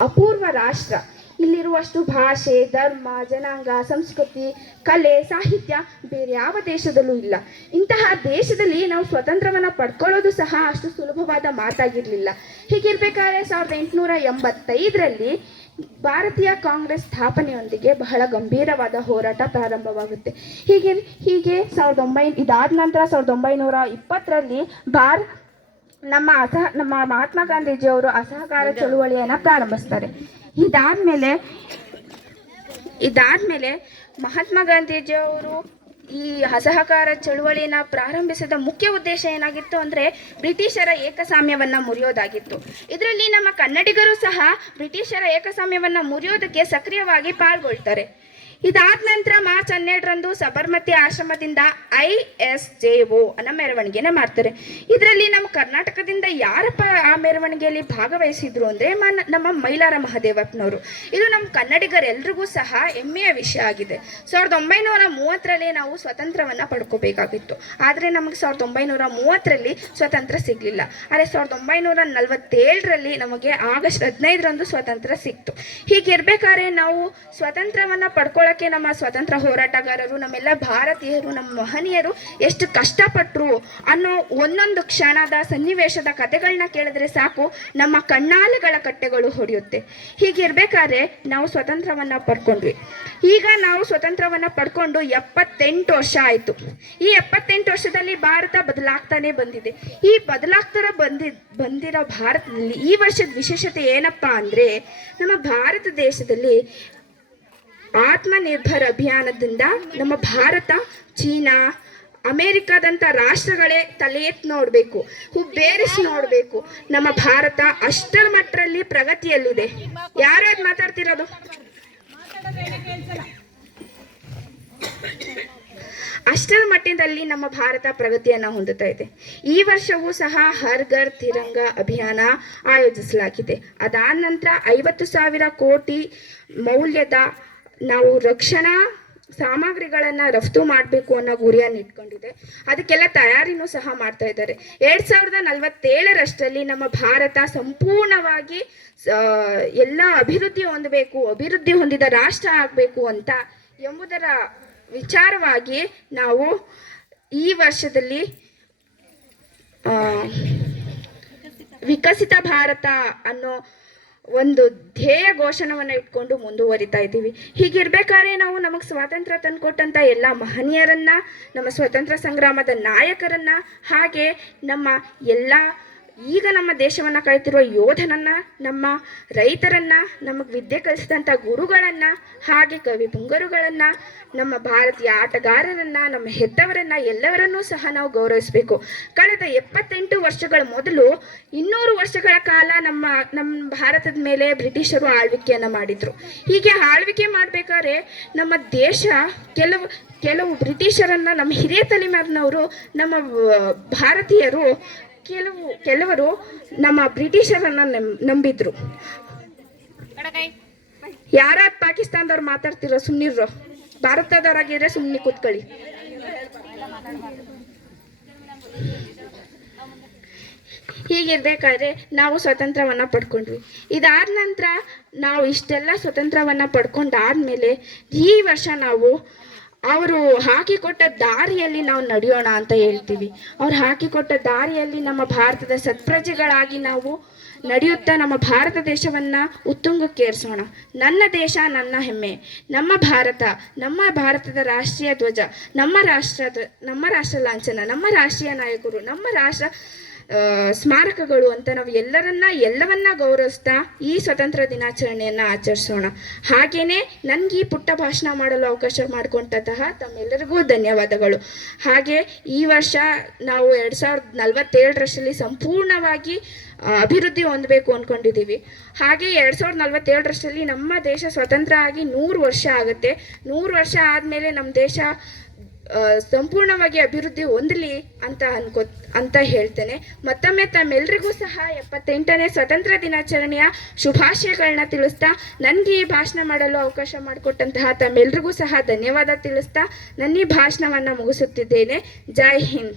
ಅಪೂರ್ವ ರಾಷ್ಟ್ರ. ಇಲ್ಲಿರುವಷ್ಟು ಭಾಷೆ, ಧರ್ಮ, ಜನಾಂಗ, ಸಂಸ್ಕೃತಿ, ಕಲೆ, ಸಾಹಿತ್ಯ ಬೇರೆ ಯಾವ ದೇಶದಲ್ಲೂ ಇಲ್ಲ. ಇಂತಹ ದೇಶದಲ್ಲಿ ನಾವು ಸ್ವತಂತ್ರವನ್ನು ಪಡ್ಕೊಳ್ಳೋದು ಸಹ ಅಷ್ಟು ಸುಲಭವಾದ ಮಾತಾಗಿರಲಿಲ್ಲ. ಹೀಗಿರ್ಬೇಕಾದ್ರೆ 1885ರಲ್ಲಿ ಭಾರತೀಯ ಕಾಂಗ್ರೆಸ್ ಸ್ಥಾಪನೆಯೊಂದಿಗೆ ಬಹಳ ಗಂಭೀರವಾದ ಹೋರಾಟ ಪ್ರಾರಂಭವಾಗುತ್ತೆ. ಇದಾದ ನಂತರ 1920ರಲ್ಲಿ ನಮ್ಮ ಮಹಾತ್ಮ ಗಾಂಧೀಜಿಯವರು ಅಸಹಕಾರ ಚಳುವಳಿಯನ್ನು ಪ್ರಾರಂಭಿಸ್ತಾರೆ. ಇದಾದ್ಮೇಲೆ ಮಹಾತ್ಮ ಗಾಂಧೀಜಿಯವರು ಈ ಅಸಹಕಾರ ಚಳುವಳಿನ ಪ್ರಾರಂಭಿಸಿದ ಮುಖ್ಯ ಉದ್ದೇಶ ಏನಾಗಿತ್ತು ಅಂದರೆ ಬ್ರಿಟಿಷರ ಏಕಸ್ವಾಮ್ಯವನ್ನು ಮುರಿಯೋದಾಗಿತ್ತು. ಇದರಲ್ಲಿ ನಮ್ಮ ಕನ್ನಡಿಗರು ಸಹ ಬ್ರಿಟಿಷರ ಏಕಸ್ವಾಮ್ಯವನ್ನು ಮುರಿಯೋದಕ್ಕೆ ಸಕ್ರಿಯವಾಗಿ ಪಾಲ್ಗೊಳ್ತಾರೆ. ಇದಾದ ನಂತರ ಮಾರ್ಚ್ 12ರಂದು ಸಬರ್ಮತಿ ಆಶ್ರಮದಿಂದ ISJO ಅನ್ನೋ ಮೆರವಣಿಗೆನ ಮಾಡ್ತಾರೆ. ಇದರಲ್ಲಿ ನಮ್ಮ ಕರ್ನಾಟಕದಿಂದ ಯಾರಪ್ಪ ಆ ಮೆರವಣಿಗೆಯಲ್ಲಿ ಭಾಗವಹಿಸಿದ್ರು ಅಂದರೆ ನಮ್ಮ ಮೈಲಾರ ಮಹದೇವಪ್ಪನವರು. ಇದು ನಮ್ಮ ಕನ್ನಡಿಗರೆಲ್ರಿಗೂ ಸಹ ಹೆಮ್ಮೆಯ ವಿಷಯ ಆಗಿದೆ. 1930ರಲ್ಲಿ ನಾವು ಸ್ವತಂತ್ರವನ್ನು ಪಡ್ಕೋಬೇಕಾಗಿತ್ತು. ಆದರೆ ನಮಗೆ 1930ರಲ್ಲಿ ಸ್ವತಂತ್ರ ಸಿಗಲಿಲ್ಲ. ಆದರೆ 1947ರಲ್ಲಿ ನಮಗೆ ಆಗಸ್ಟ್ 15ರಂದು ಸ್ವತಂತ್ರ ಸಿಕ್ತು. ಹೀಗಿರ್ಬೇಕಾದ್ರೆ ನಾವು ಸ್ವತಂತ್ರವನ್ನು ಪಡ್ಕೊಳ್ಳೋಕೆ ನಮ್ಮ ಸ್ವತಂತ್ರ ಹೋರಾಟಗಾರರು, ನಮ್ಮೆಲ್ಲ ಭಾರತೀಯರು, ನಮ್ಮ ಮಹನೀಯರು ಎಷ್ಟು ಕಷ್ಟಪಟ್ಟರು ಅನ್ನೋ ಒಂದೊಂದು ಕ್ಷಣದ ಸನ್ನಿವೇಶದ ಕಥೆಗಳನ್ನ ಕೇಳಿದ್ರೆ ಸಾಕು, ನಮ್ಮ ಕಣ್ಣಾಲೆಗಳ ಕಟ್ಟೆಗಳು ಹೊಡೆಯುತ್ತೆ. ಹೀಗಿರ್ಬೇಕಾದ್ರೆ ನಾವು ಸ್ವತಂತ್ರವನ್ನು ಪಡ್ಕೊಂಡ್ವಿ. ಈಗ ನಾವು ಸ್ವತಂತ್ರವನ್ನು ಪಡ್ಕೊಂಡು 78 ವರ್ಷ ಆಯಿತು. ಈ 78 ವರ್ಷದಲ್ಲಿ ಭಾರತ ಬದಲಾಗ್ತಾನೆ ಬಂದಿದೆ. ಈ ಬಂದಿರೋ ಭಾರತದಲ್ಲಿ ಈ ವರ್ಷದ ವಿಶೇಷತೆ ಏನಪ್ಪ ಅಂದರೆ, ನಮ್ಮ ಭಾರತ ದೇಶದಲ್ಲಿ ಆತ್ಮನಿರ್ಭರ ಅಭಿಯಾನದಿಂದ ನಮ್ಮ ಭಾರತ, ಚೀನಾ, ಅಮೇರಿಕಾದಂಥ ರಾಷ್ಟ್ರಗಳೇ ತಲೆ ಎತ್ತಿ ನೋಡಬೇಕು, ಹುಬ್ಬೇರಿಸಿ ನೋಡಬೇಕು. ನಮ್ಮ ಭಾರತ ಅಷ್ಟರ ಮಟ್ಟದಲ್ಲಿ ಪ್ರಗತಿಯಲ್ಲಿದೆ. ಯಾರ್ಯಾರು ಮಾತಾಡ್ತಿರೋದು? ಅಷ್ಟರ ಮಟ್ಟದಲ್ಲಿ ನಮ್ಮ ಭಾರತ ಪ್ರಗತಿಯನ್ನು ಹೊಂದುತ್ತಾ ಇದೆ. ಈ ವರ್ಷವೂ ಸಹ ಹರ್ ಘರ್ ತಿರಂಗ ಅಭಿಯಾನ ಆಯೋಜಿಸಲಾಗಿದೆ. ಅದಾದ ನಂತರ 50,000 ಕೋಟಿ ಮೌಲ್ಯದ ನಾವು ರಕ್ಷಣಾ ಸಾಮಗ್ರಿಗಳನ್ನು ರಫ್ತು ಮಾಡಬೇಕು ಅನ್ನೋ ಗುರಿಯನ್ನು ಇಟ್ಕೊಂಡಿದೆ. ಅದಕ್ಕೆಲ್ಲ ತಯಾರಿನೂ ಸಹ ಮಾಡ್ತಾ ಇದ್ದಾರೆ. 2047ರಷ್ಟರಲ್ಲಿ ನಮ್ಮ ಭಾರತ ಸಂಪೂರ್ಣವಾಗಿ ಎಲ್ಲ ಅಭಿವೃದ್ಧಿ ಹೊಂದಿದ ರಾಷ್ಟ್ರ ಆಗಬೇಕು ಎಂಬುದರ ವಿಚಾರವಾಗಿ ನಾವು ಈ ವರ್ಷದಲ್ಲಿ ವಿಕಸಿತ ಭಾರತ ಅನ್ನೋ ಒಂದು ಧ್ಯೇಯ ಘೋಷಣೆಯನ್ನು ಇಟ್ಕೊಂಡು ಮುಂದುವರಿತಾ ಇದ್ದೀವಿ. ಹೀಗಿರ್ಬೇಕಾದ್ರೆ ನಾವು ನಮಗೆ ಸ್ವಾತಂತ್ರ್ಯ ತಂದುಕೊಟ್ಟಂಥ ಎಲ್ಲ ಮಹನೀಯರನ್ನ, ನಮ್ಮ ಸ್ವತಂತ್ರ ಸಂಗ್ರಾಮದ ನಾಯಕರನ್ನ, ಹಾಗೆ ಈಗ ನಮ್ಮ ದೇಶವನ್ನು ಕಾಯ್ತಿರುವ ಯೋಧನನ್ನ, ನಮ್ಮ ರೈತರನ್ನ, ನಮಗೆ ವಿದ್ಯೆ ಕಲಿಸಿದಂಥ ಗುರುಗಳನ್ನ, ಹಾಗೆ ಕವಿ ಪುಂಗರುಗಳನ್ನ, ನಮ್ಮ ಭಾರತೀಯ ಆಟಗಾರರನ್ನ, ನಮ್ಮ ಹೆತ್ತವರನ್ನ, ಎಲ್ಲವರನ್ನೂ ಸಹ ನಾವು ಗೌರವಿಸಬೇಕು. ಕಳೆದ 78 ವರ್ಷಗಳ ಮೊದಲು 200 ವರ್ಷಗಳ ಕಾಲ ನಮ್ಮ ಭಾರತದ ಮೇಲೆ ಬ್ರಿಟಿಷರು ಆಳ್ವಿಕೆಯನ್ನು ಮಾಡಿದ್ರು. ಹೀಗೆ ಆಳ್ವಿಕೆ ಮಾಡಬೇಕಾದ್ರೆ ನಮ್ಮ ದೇಶ ಕೆಲವು ಬ್ರಿಟಿಷರನ್ನ, ನಮ್ಮ ಹಿರಿಯ ತಲೆಮಾರಿನವರು, ನಮ್ಮ ಭಾರತೀಯರು ಕೆಲವರು ನಮ್ಮ ಬ್ರಿಟಿಷರನ್ನ ನಂಬಿದ್ರು. ಯಾರ ಪಾಕಿಸ್ತಾನದವ್ರು ಮಾತಾಡ್ತಿರೋ ಸುಮ್ಮನಿರೋ, ಭಾರತದವರಾಗಿದ್ರೆ ಸುಮ್ಮನೆ ಕೂತ್ಕೊಳ್ಳಿ. ಹೀಗಿರ್ಬೇಕಾದ್ರೆ ನಾವು ಸ್ವತಂತ್ರವನ್ನು ಪಡ್ಕೊಂಡ್ವಿ. ಇದಾದ ನಂತರ ನಾವು ಇಷ್ಟೆಲ್ಲ ಸ್ವತಂತ್ರವನ್ನು ಪಡ್ಕೊಂಡಾದ್ಮೇಲೆ ಈ ವರ್ಷ ನಾವು ಅವರು ಹಾಕಿಕೊಟ್ಟ ದಾರಿಯಲ್ಲಿ ನಾವು ನಡೆಯೋಣ ಅಂತ ಹೇಳ್ತೀವಿ. ಅವ್ರು ಹಾಕಿಕೊಟ್ಟ ದಾರಿಯಲ್ಲಿ ನಮ್ಮ ಭಾರತದ ಸತ್ಪ್ರಜೆಗಳಾಗಿ ನಾವು ನಡೆಯುತ್ತಾ ನಮ್ಮ ಭಾರತ ದೇಶವನ್ನು ಉತ್ತುಂಗಕ್ಕೇರಿಸೋಣ. ನನ್ನ ದೇಶ ನನ್ನ ಹೆಮ್ಮೆ, ನಮ್ಮ ಭಾರತದ ರಾಷ್ಟ್ರೀಯ ಧ್ವಜ, ನಮ್ಮ ರಾಷ್ಟ್ರ ಲಾಂಛನ, ನಮ್ಮ ರಾಷ್ಟ್ರೀಯ ನಾಯಕರು, ನಮ್ಮ ರಾಷ್ಟ್ರ ಸ್ಮಾರಕಗಳು ಅಂತ ನಾವು ಎಲ್ಲವನ್ನ ಗೌರವಿಸ್ತಾ ಈ ಸ್ವತಂತ್ರ ದಿನಾಚರಣೆಯನ್ನು ಆಚರಿಸೋಣ. ಹಾಗೇನೆ ನನಗೆ ಈ ಪುಟ್ಟ ಭಾಷಣ ಮಾಡಲು ಅವಕಾಶ ಮಾಡಿಕೊಂಡಂತಹ ತಮ್ಮೆಲ್ಲರಿಗೂ ಧನ್ಯವಾದಗಳು. ಹಾಗೆ ಈ ವರ್ಷ ನಾವು 2047ರಷ್ಟರಲ್ಲಿ ಸಂಪೂರ್ಣವಾಗಿ ಅಭಿವೃದ್ಧಿ ಹೊಂದಬೇಕು ಅಂದ್ಕೊಂಡಿದ್ದೀವಿ. ಹಾಗೆ 2047ರಷ್ಟರಲ್ಲಿ ನಮ್ಮ ದೇಶ ಸ್ವತಂತ್ರ ಆಗಿ 100 ವರ್ಷ ಆಗುತ್ತೆ. 100 ವರ್ಷ ಆದಮೇಲೆ ನಮ್ಮ ದೇಶ ಸಂಪೂರ್ಣವಾಗಿ ಅಭಿವೃದ್ಧಿ ಹೊಂದಲಿ ಅಂತ ಹೇಳ್ತೇನೆ. ಮತ್ತೊಮ್ಮೆ ತಮ್ಮೆಲ್ಲರಿಗೂ ಸಹ 78ನೇ ಸ್ವತಂತ್ರ ದಿನಾಚರಣೆಯ ಶುಭಾಶಯಗಳನ್ನ ತಿಳಿಸ್ತಾ, ನನಗೆ ಈ ಭಾಷಣ ಮಾಡಲು ಅವಕಾಶ ಮಾಡಿಕೊಟ್ಟಂತಹ ತಮ್ಮೆಲ್ಲರಿಗೂ ಸಹ ಧನ್ಯವಾದ ತಿಳಿಸ್ತಾ ನನ್ನ ಈ ಭಾಷಣವನ್ನು ಮುಗಿಸುತ್ತಿದ್ದೇನೆ. ಜೈ ಹಿಂದ್.